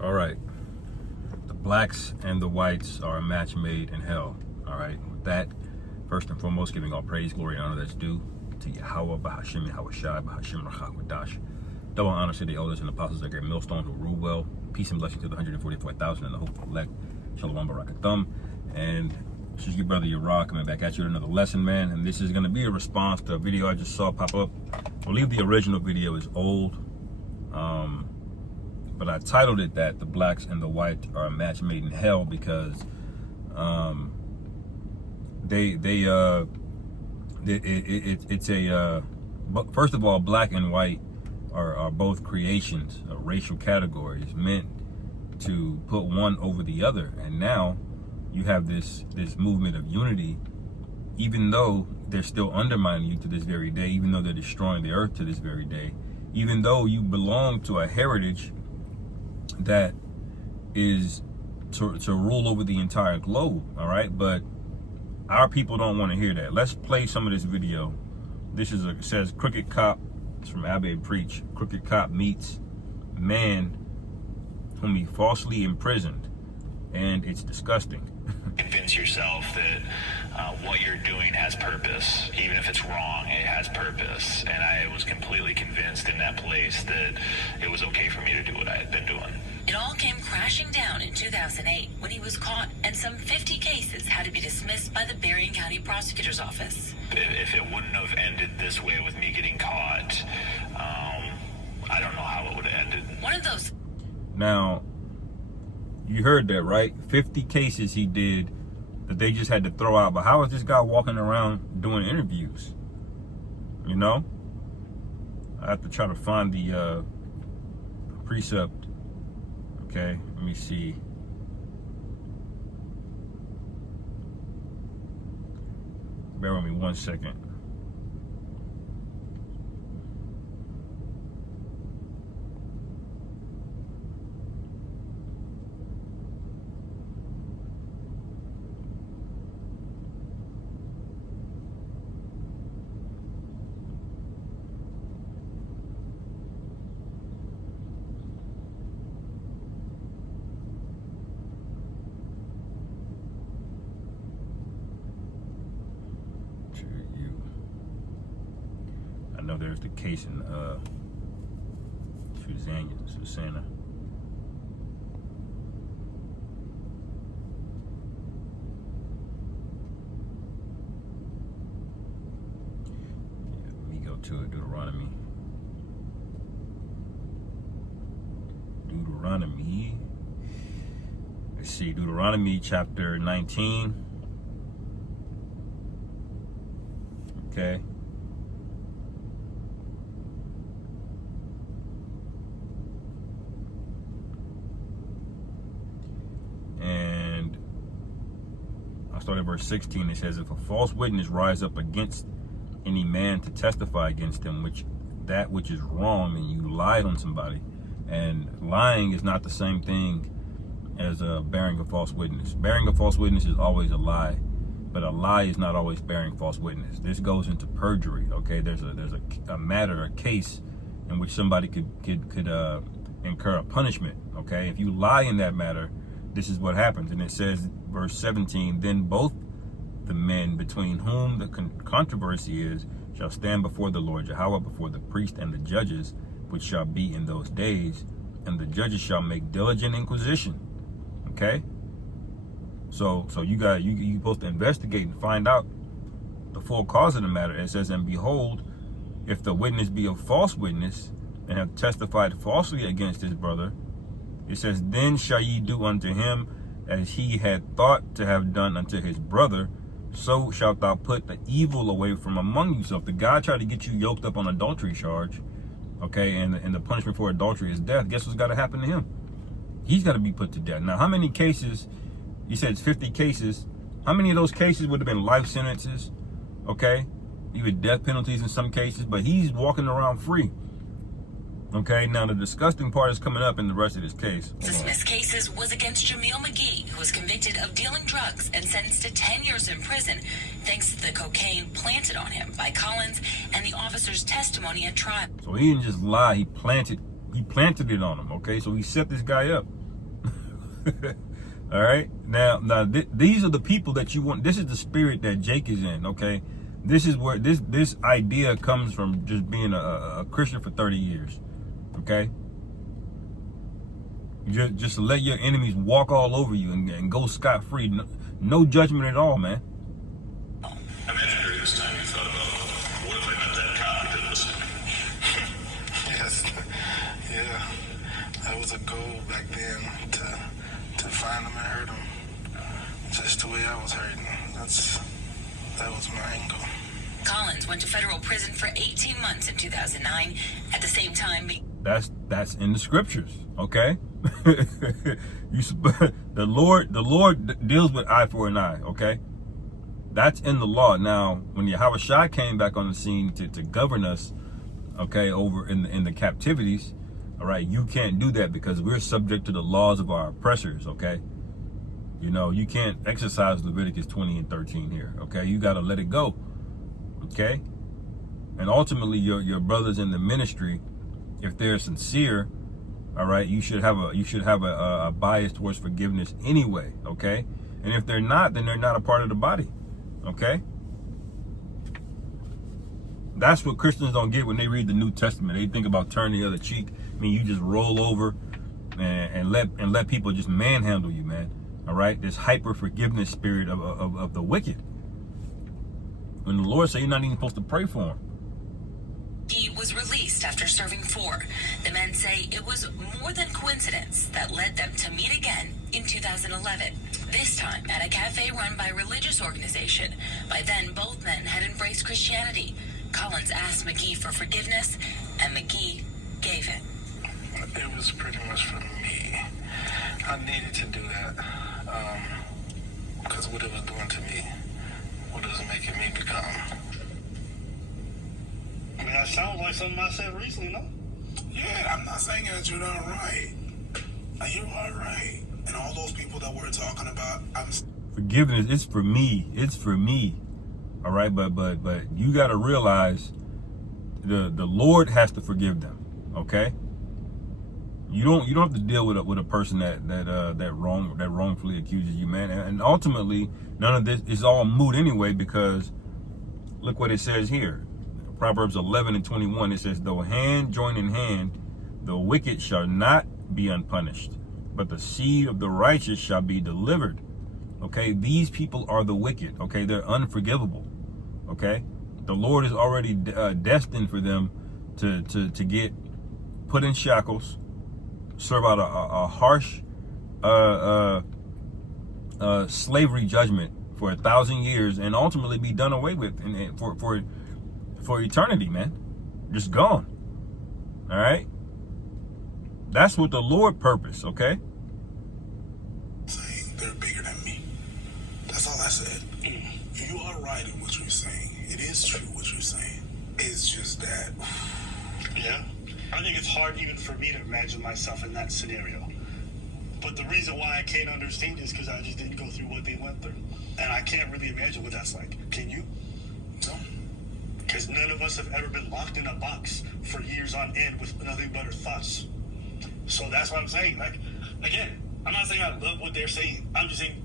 All right. The blacks and the whites are a match made in hell. All right. With that, first and foremost, giving all praise, glory, and honor that's due to Yahweh, Bahashim, Yahweh Shai, Bahashim, Rachakwadash. Double honor to the elders and apostles that great millstone who rule well. Peace and blessing to the 144,000 and the hopeful elect. Shalom Barakathum. And this is your brother Yara coming back at you with another lesson, man. And this is going to be a response to a video I just saw pop up. I believe the original video is old. But I titled it that the blacks and the whites are a match made in hell because first of all, black and white are both creations, racial categories meant to put one over the other. And now you have this movement of unity, even though they're still undermining you to this very day, even though they're destroying the earth to this very day, even though you belong to a heritage that is to rule over the entire globe. All right, but our people don't want to hear that. Let's play some of this video. This is it says Crooked Cop. It's from Abe Preach. Crooked Cop meets man whom he falsely imprisoned, and it's disgusting. Convince yourself that what you're doing has purpose. Even if it's wrong, it has purpose. And I was completely convinced in that place that it was okay for me to do what I had been doing. It all came crashing down in 2008 when he was caught, and some 50 cases had to be dismissed by the Berrien County Prosecutor's Office. If it wouldn't have ended this way with me getting caught, I don't know how it would have ended. One of those. Now, you heard that, right? 50 cases he did that they just had to throw out. But how is this guy walking around doing interviews? You know? I have to try to find the precept. Okay, let me see. Bear with me 1 second. I know there's the case in Susanna. Let me go to it, Deuteronomy. Let's see, Deuteronomy chapter 19. Okay. Start at verse 16. It says, if a false witness rise up against any man to testify against him, which is wrong, and you lied on somebody, and lying is not the same thing as bearing a false witness. Bearing a false witness is always a lie, but a lie is not always bearing false witness. This goes into perjury. Okay, there's a case in which somebody could incur a punishment. Okay, if you lie in that matter, this is what happens. And it says, verse 17, then both the men between whom the controversy is shall stand before the Lord Yahweh, before the priest and the judges, which shall be in those days, and the judges shall make diligent inquisition. Okay, so you supposed to investigate and find out the full cause of the matter. It says, and behold, if the witness be a false witness and have testified falsely against his brother, it says, then shall ye do unto him as he had thought to have done unto his brother, so shalt thou put the evil away from among you. So if the guy tried to get you yoked up on adultery charge, okay, and the punishment for adultery is death, guess what's got to happen to him? He's got to be put to death. Now, how many cases, you said it's 50 cases, how many of those cases would have been life sentences, okay, even death penalties in some cases, but he's walking around free. Okay, now the disgusting part is coming up in the rest of this case. Dismissed cases was against Jamil McGee, who was convicted of dealing drugs and sentenced to 10 years in prison, thanks to the cocaine planted on him by Collins and the officer's testimony at trial. So he didn't just lie, he planted it on him, okay? So he set this guy up. All right. Now, these are the people that you want. This is the spirit that Jake is in. Okay. This is where this idea comes from, just being a Christian for 30 years. Okay. Just let your enemies walk all over you and go scot-free. No judgment at all, man. I imagine during this time you thought about, what if I met that cop who did listen to me? Yes. Yeah. That was a goal back then, to find him and hurt him. Just the way I was hurting. That was my angle. Collins went to federal prison for 18 months in 2009. At the same time, That's in the scriptures, okay? The Lord deals with eye for an eye, okay? That's in the law. Now, when Yahushua came back on the scene to govern us, okay, over in the captivities, all right, you can't do that because we're subject to the laws of our oppressors, okay? You know, you can't exercise Leviticus 20 and 13 here, okay? You got to let it go, okay? And ultimately, your brothers in the ministry, if they're sincere, all right, you should have a bias towards forgiveness anyway, okay? And if they're not, then they're not a part of the body, okay? That's what Christians don't get when they read the New Testament. They think about turning the other cheek. I mean, you just roll over and let people just manhandle you, man. All right, this hyper forgiveness spirit of the wicked. When the Lord said you're not even supposed to pray for him. he was released after serving 4. The men say it was more than coincidence that led them to meet again in 2011. This time at a cafe run by a religious organization. By then, both men had embraced Christianity. Collins asked McGee for forgiveness, and McGee gave it. It was pretty much for me. I needed to do that because what it was doing to me, what it was making me become. I mean, that sounds like something I said recently, no? Yeah, I'm not saying that you're not right. You are right. And all those people that we're talking about, Forgiveness, it's for me. It's for me. All right, but you got to realize the Lord has to forgive them. Okay? You don't have to deal with a person that wrongfully accuses you, man. And ultimately, none of this is all moot anyway, because look what it says here. Proverbs 11 and 21, it says, though hand join in hand, the wicked shall not be unpunished, but the seed of the righteous shall be delivered. Okay, these people are the wicked. Okay, they're unforgivable. Okay, the Lord is already destined for them to get put in shackles, serve out a harsh slavery judgment for 1,000 years, and ultimately be done away with, and for eternity, man. Just gone. All right? That's what the Lord purposed, okay? saying they're bigger than me. That's all I said. You are right in what you're saying. It is true what you're saying. It's just that. Yeah. I think it's hard even for me to imagine myself in that scenario. But the reason why I can't understand is because I just didn't go through what they went through. And I can't really imagine what that's like. Can you? No. Because none of us have ever been locked in a box for years on end with nothing but our thoughts. So that's what I'm saying. Like, again, I'm not saying I love what they're saying. I'm just saying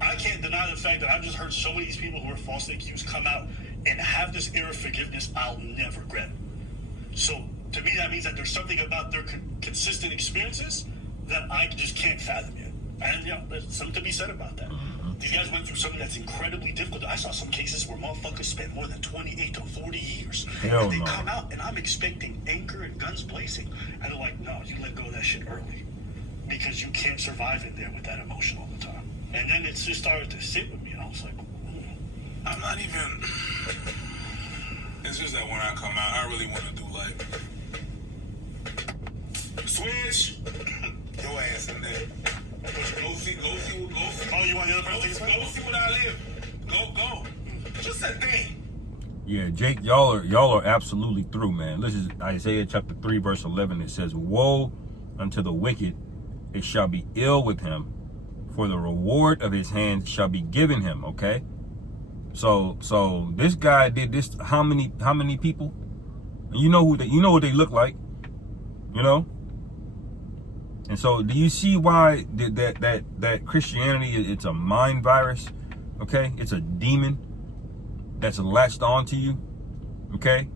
I can't deny the fact that I've just heard so many of these people who are falsely accused come out and have this air of forgiveness I'll never grant. So to me, that means that there's something about their consistent experiences that I just can't fathom yet. And, there's something to be said about that. These guys went through something that's incredibly difficult. I saw some cases where motherfuckers spent more than 28 to 40 years. Hell and they no. come out, and I'm expecting anger and guns blazing. And they're like, no, you let go of that shit early. Because you can't survive in there with that emotion all the time. And then it just started to sit with me, and I was like, I'm not even. It's just that when I come out, I really want to do like. Switch! Your ass in there. Go see. oh, you want the other person to take Go see what I live. Go. Just a thing. Yeah, Jake, y'all are absolutely through, man. This is Isaiah chapter 3, verse 11. It says, woe unto the wicked, it shall be ill with him, for the reward of his hands shall be given him. Okay, so this guy did this. How many people? And you know what they look like. You know, And so, do you see why that Christianity, it's a mind virus? Okay, it's a demon that's latched onto you. Okay,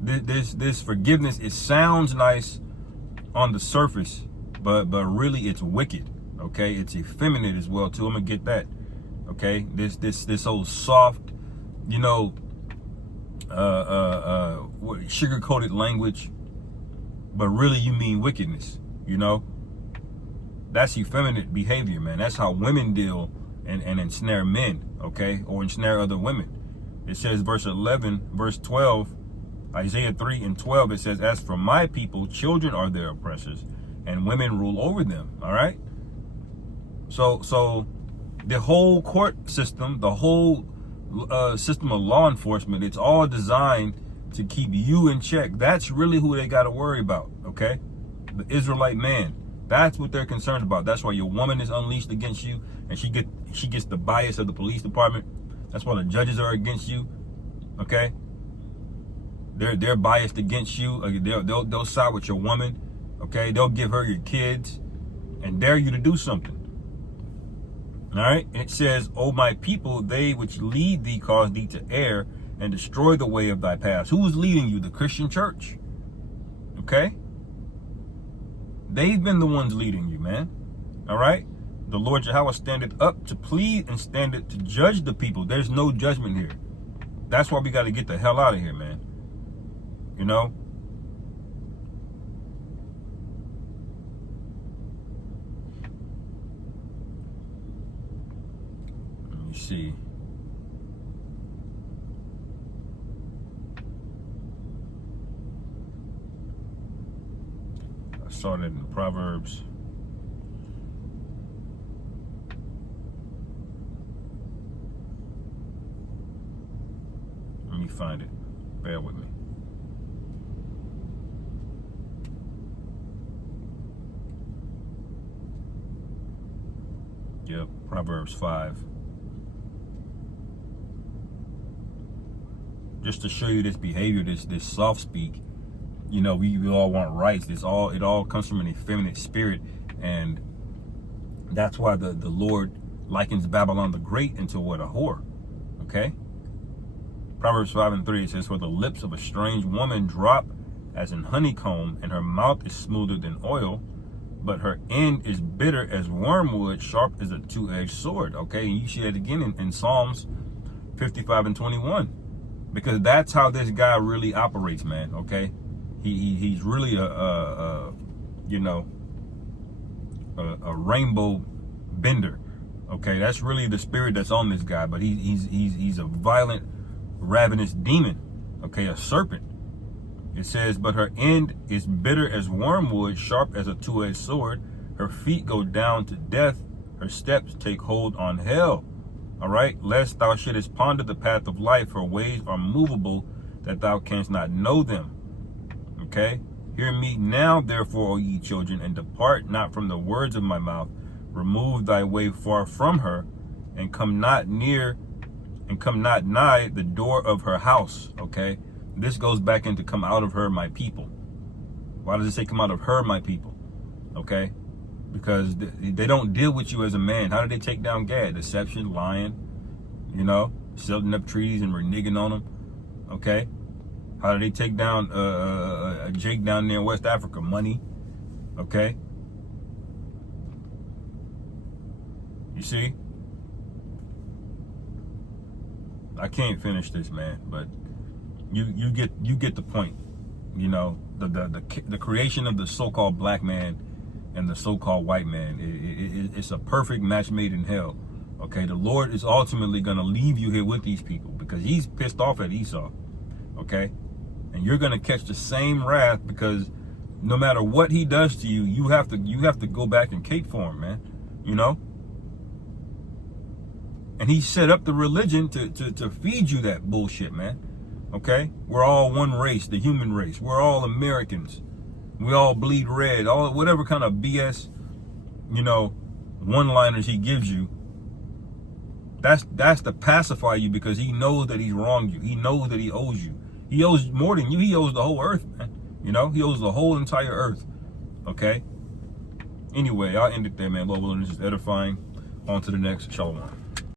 this forgiveness, it sounds nice on the surface, but really it's wicked. Okay, it's effeminate as well too. I'm gonna get that. Okay, this whole soft, you know, sugar-coated language, but really you mean wickedness. You know, that's effeminate behavior, man. That's how women deal and ensnare men, okay, or ensnare other women. It says verse 12, Isaiah 3:12, it says, as for my people, children are their oppressors, and women rule over them. All right. So the whole court system, the whole system of law enforcement, it's all designed to keep you in check. That's really who they got to worry about. Okay. The Israelite man. That's what they're concerned about. That's why your woman is unleashed against you, and she gets the bias of the police department. That's why the judges are against you. Okay, they're biased against you. They'll side with your woman. Okay, they'll give her your kids and dare you to do something. All right, and it says, "O my people, they which lead thee cause thee to err and destroy the way of thy paths." Who's leading you? The Christian church. Okay. They've been the ones leading you, man. All right? The Lord Yahweh standeth up to plead and standeth to judge the people. There's no judgment here. That's why we got to get the hell out of here, man. You know? Let me see. I saw that in Proverbs. Let me find it. Bear with me. Yep, Proverbs 5. Just to show you this behavior, this soft speak. You know, we all want rights. It all comes from an effeminate spirit, and that's why the Lord likens Babylon the Great into what? A whore. Okay. Proverbs 5:3 says, "For the lips of a strange woman drop as an honeycomb, and her mouth is smoother than oil, but her end is bitter as wormwood, sharp as a two-edged sword." Okay, and you see that again in Psalms 55:21, because that's how this guy really operates, man. Okay. He's really a rainbow bender. Okay, that's really the spirit that's on this guy. But he's a violent, ravenous demon. Okay, a serpent. It says, "But her end is bitter as wormwood, sharp as a two-edged sword. Her feet go down to death. Her steps take hold on hell." All right, lest thou shouldest ponder the path of life. Her ways are movable, that thou canst not know them. Okay, hear me now, therefore, O ye children, and depart not from the words of my mouth. Remove thy way far from her, and come not nigh the door of her house. Okay, this goes back into come out of her, my people. Why does it say come out of her, my people? Okay, because they don't deal with you as a man. How did they take down Gad? Deception, lying, setting up treaties and reneging on them. Okay. How did they take down Jake down there in West Africa? Money. Okay. You see? I can't finish this, man, but you get the point. You know, the creation of the so-called black man and the so-called white man, it's a perfect match made in hell. Okay, the Lord is ultimately going to leave you here with these people because he's pissed off at Esau. Okay, and you're going to catch the same wrath because no matter what he does to you, you have to go back and cape for him, man. You know. And he set up the religion to feed you that bullshit, man. Okay? We're all one race, the human race. We're all Americans. We all bleed red. All whatever kind of BS, one-liners he gives you. That's to pacify you because he knows that he's wronged you. He knows that he owes you. He owes more than you. He owes the whole earth, man. He owes the whole entire earth. Okay? Anyway, I'll end it there, man. Lord willing, this is edifying. On to the next. Shalom.